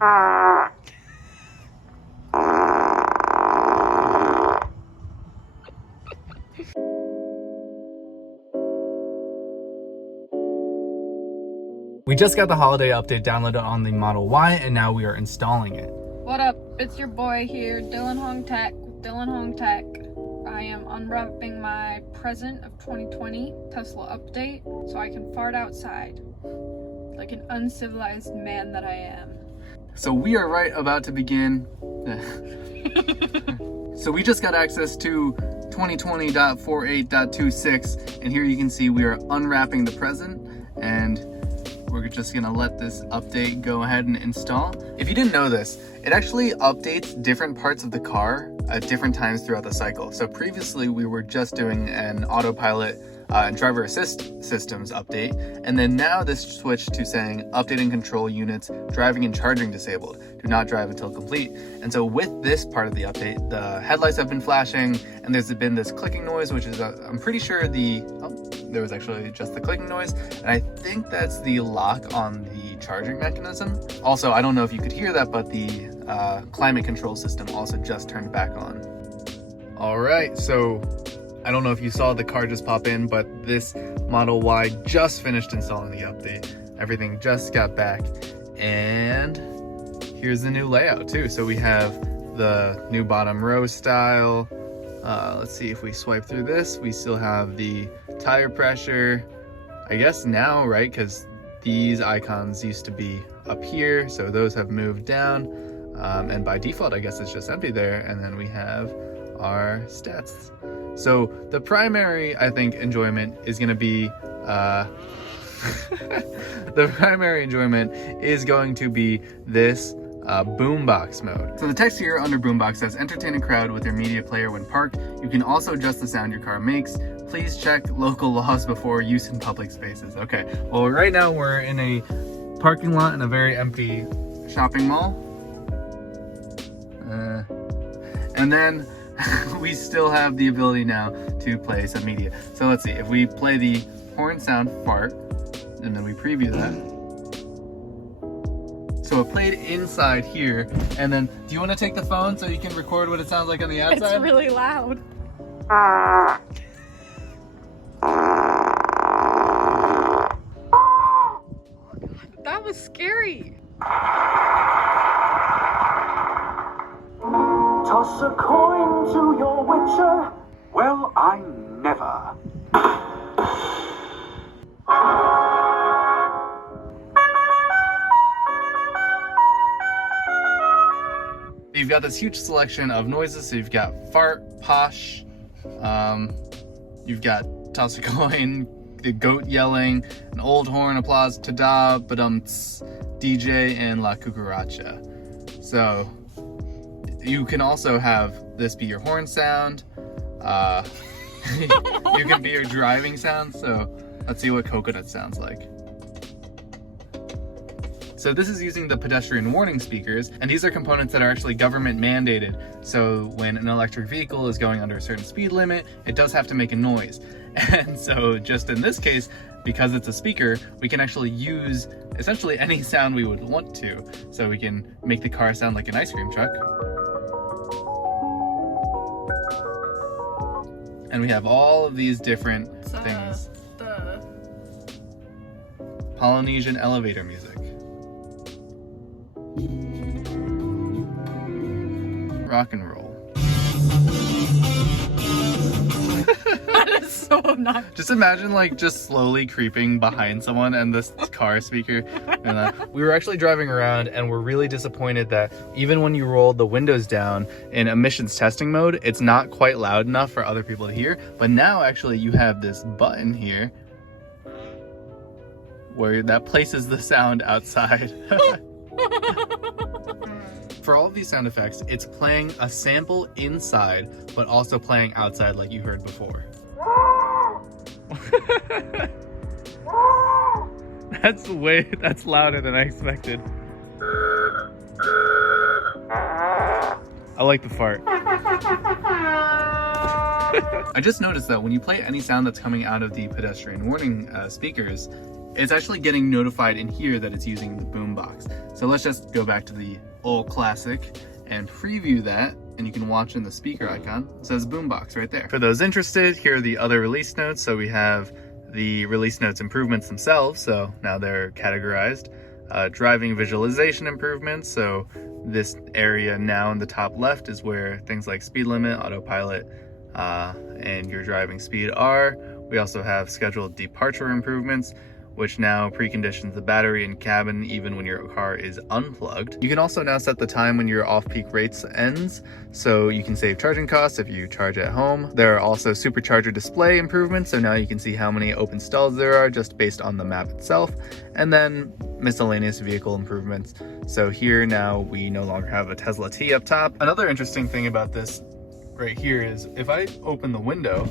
We just got the holiday update downloaded on the Model Y, and now we are installing it. What up? It's your boy here, Dylan Hong Tech with Dylan Hong Tech. I am unwrapping my present of 2020 Tesla update so I can fart outside like an uncivilized man that I am. So we are right about to begin. So we just got access to 2020.48.26, and here you can see we are unwrapping the present, and we're just gonna let this update go ahead and install. If you didn't know this, it actually updates different parts of the car at different times throughout the cycle. So previously we were just doing an autopilot and driver assist systems update, and then now this switched to saying updating control units, driving and charging disabled, do not drive until complete. And so with this part of the update, the headlights have been flashing, and there's been this clicking noise, which is I'm pretty sure there was actually just the clicking noise, and I think that's the lock on the charging mechanism. Also, I don't know if you could hear that, but the climate control system also just turned back on. All right, so I don't know if you saw the car just pop in, but this Model Y just finished installing the update. Everything just got back, and here's the new layout too. So we have the new bottom row style. Let's see if we swipe through this. We still have the tire pressure, I guess now, right? Because these icons used to be up here, so those have moved down. And by default, I guess it's just empty there. And then we have our stats. So the primary, I think, enjoyment is going to be this boombox mode. So the text here under boombox says entertain a crowd with your media player when parked. You can also adjust the sound your car makes. Please check local laws before use in public spaces. Okay, well right now we're in a parking lot in a very empty shopping mall. And then we still have the ability now to play some media. So let's see, if we play the horn sound fart, and then we preview that. So it played inside here, and then do you want to take the phone so you can record what it sounds like on the outside? It's really loud. That was scary. Toss a coin to your witcher. Well, I never. You've got this huge selection of noises. So you've got fart, posh, you've got toss a coin, the goat yelling, an old horn, applause, ta-da, badumts, DJ, and la cucaracha. So you can also have this be your horn sound. You can be your driving sound. So let's see what coconut sounds like. So this is using the pedestrian warning speakers, and these are components that are actually government mandated. So when an electric vehicle is going under a certain speed limit, it does have to make a noise. And so just in this case, because it's a speaker, we can actually use essentially any sound we would want to. So we can make the car sound like an ice cream truck. And we have all of these different things. Polynesian elevator music. Rock and roll. That is so obnoxious. Just imagine like just slowly creeping behind someone and this car speaker. And we were actually driving around and we're really disappointed that even when you roll the windows down in emissions testing mode, it's not quite loud enough for other people to hear. But now actually you have this button here where that places the sound outside. For all of these sound effects, it's playing a sample inside, but also playing outside like you heard before. That's louder than I expected. I like the fart. I just noticed that when you play any sound that's coming out of the pedestrian warning speakers, it's actually getting notified in here that it's using the boombox. So let's just go back to the old classic and preview that, and you can watch in the speaker icon. It says boombox right there. For those interested, here are the other release notes. So we have the release notes improvements themselves, so now they're categorized. Driving visualization improvements, so this area now in the top left is where things like speed limit, autopilot, and your driving speed are. We also have scheduled departure improvements, which now preconditions the battery and cabin even when your car is unplugged. You can also now set the time when your off-peak rates ends, so you can save charging costs if you charge at home. There are also supercharger display improvements, so now you can see how many open stalls there are just based on the map itself. And then miscellaneous vehicle improvements. So here now we no longer have a Tesla T up top. Another interesting thing about this right here is if I open the window,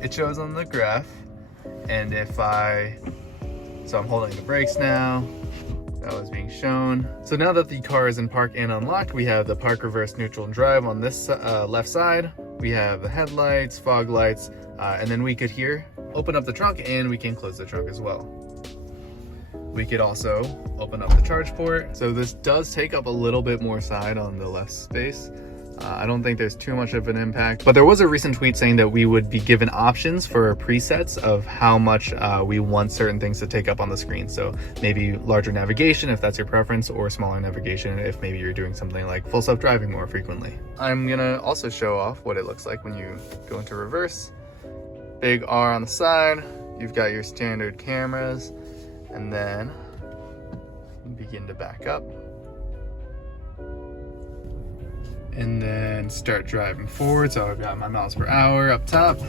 it shows on the graph. And if so I'm holding the brakes now, that was being shown. So now that the car is in park and unlocked, we have the park, reverse, neutral, and drive on this left side. We have the headlights, fog lights, and then we could here open up the trunk and we can close the trunk as well. We could also open up the charge port. So this does take up a little bit more side on the left space. I don't think there's too much of an impact, but there was a recent tweet saying that we would be given options for presets of how much we want certain things to take up on the screen. So maybe larger navigation if that's your preference, or smaller navigation if maybe you're doing something like full self-driving more frequently. I'm gonna also show off what it looks like when you go into reverse. Big R on the side, you've got your standard cameras, and then you begin to back up. And then start driving forward. So I've got my miles per hour up top.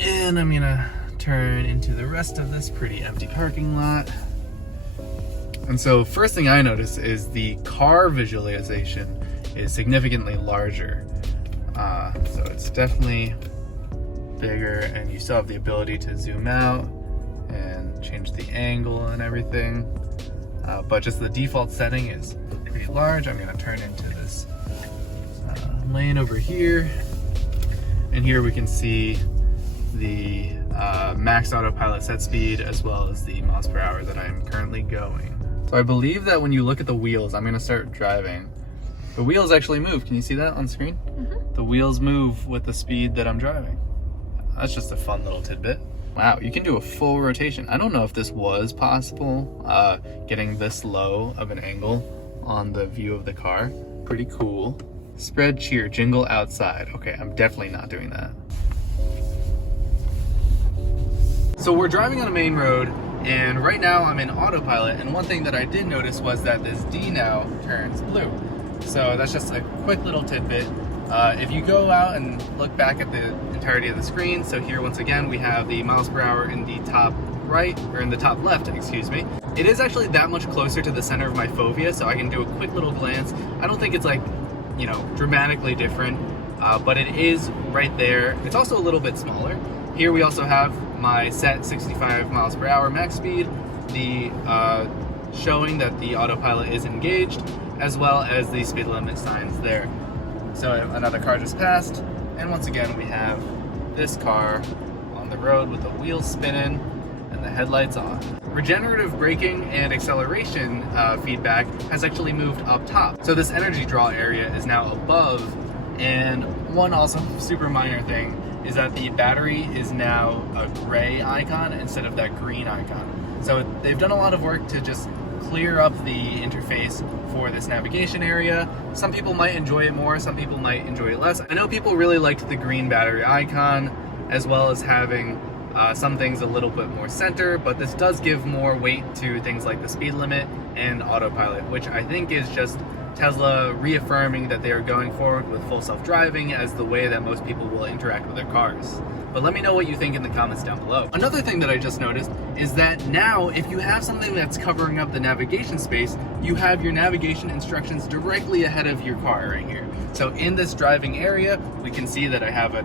And I'm gonna turn into the rest of this pretty empty parking lot. And so first thing I notice is the car visualization is significantly larger. So it's definitely bigger, and you still have the ability to zoom out and change the angle and everything. But just the default setting is pretty large. I'm gonna turn into this lane over here, and here we can see the max autopilot set speed as well as the miles per hour that I'm currently going. So I believe that when you look at the wheels, I'm gonna start driving. The wheels actually move. Can you see that on screen? Mm-hmm. The wheels move with the speed that I'm driving. That's just a fun little tidbit. Wow, you can do a full rotation. I don't know if this was possible, getting this low of an angle on the view of the car. Pretty cool. Spread cheer, jingle outside. Okay, I'm definitely not doing that. So we're driving on a main road, and right now I'm in autopilot, and one thing that I did notice was that this D now turns blue. So that's just a quick little tidbit. If you go out and look back at the entirety of the screen, so here once again we have the miles per hour in the top right, or in the top left, excuse me. It is actually that much closer to the center of my fovea, so I can do a quick little glance. I don't think it's like, you know, dramatically different, but it is right there. It's also a little bit smaller. Here we also have my set 65 miles per hour max speed, the showing that the autopilot is engaged, as well as the speed limit signs there. So another car just passed, and once again we have this car on the road with the wheels spinning and the headlights on. Regenerative braking and acceleration feedback has actually moved up top. So this energy draw area is now above, and one also super minor thing is that the battery is now a gray icon instead of that green icon. So they've done a lot of work to just clear up the interface for this navigation area. Some people might enjoy it more, some people might enjoy it less. I know people really liked the green battery icon, as well as having some things a little bit more center, but this does give more weight to things like the speed limit and autopilot, which I think is just Tesla reaffirming that they are going forward with full self-driving as the way that most people will interact with their cars. But let me know what you think in the comments down below. Another thing that I just noticed is that now if you have something that's covering up the navigation space, you have your navigation instructions directly ahead of your car right here. So in this driving area, we can see that I have a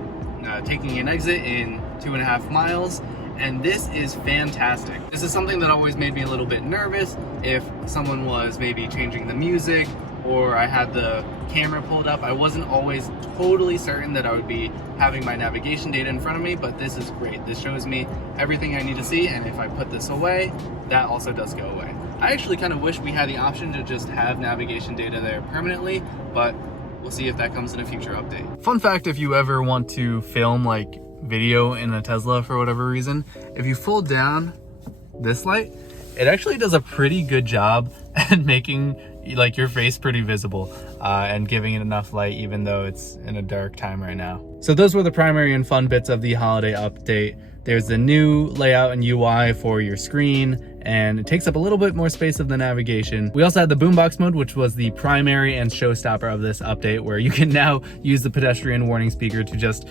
taking an exit in 2.5 miles, and this is fantastic. This is something that always made me a little bit nervous if someone was maybe changing the music or I had the camera pulled up, I wasn't always totally certain that I would be having my navigation data in front of me, but this is great. This shows me everything I need to see, and if I put this away, that also does go away. I actually kind of wish we had the option to just have navigation data there permanently, but we'll see if that comes in a future update. Fun fact, if you ever want to film like video in a Tesla for whatever reason, if you fold down this light, it actually does a pretty good job at making like your face pretty visible and giving it enough light even though it's in a dark time right now. So those were the primary and fun bits of the holiday update. There's the new layout and UI for your screen, and it takes up a little bit more space of the navigation. We also had the boombox mode, which was the primary and showstopper of this update, where you can now use the pedestrian warning speaker to just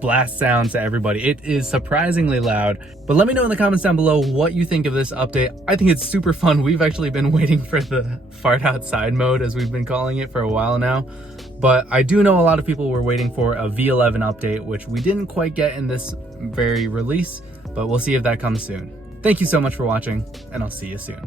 blast sounds to everybody. It is surprisingly loud, but let me know in the comments down below what you think of this update. I think it's super fun. We've actually been waiting for the fart outside mode, as we've been calling it, for a while now. But I do know a lot of people were waiting for a V11 update, which we didn't quite get in this very release, but we'll see if that comes soon. Thank you so much for watching, and I'll see you soon.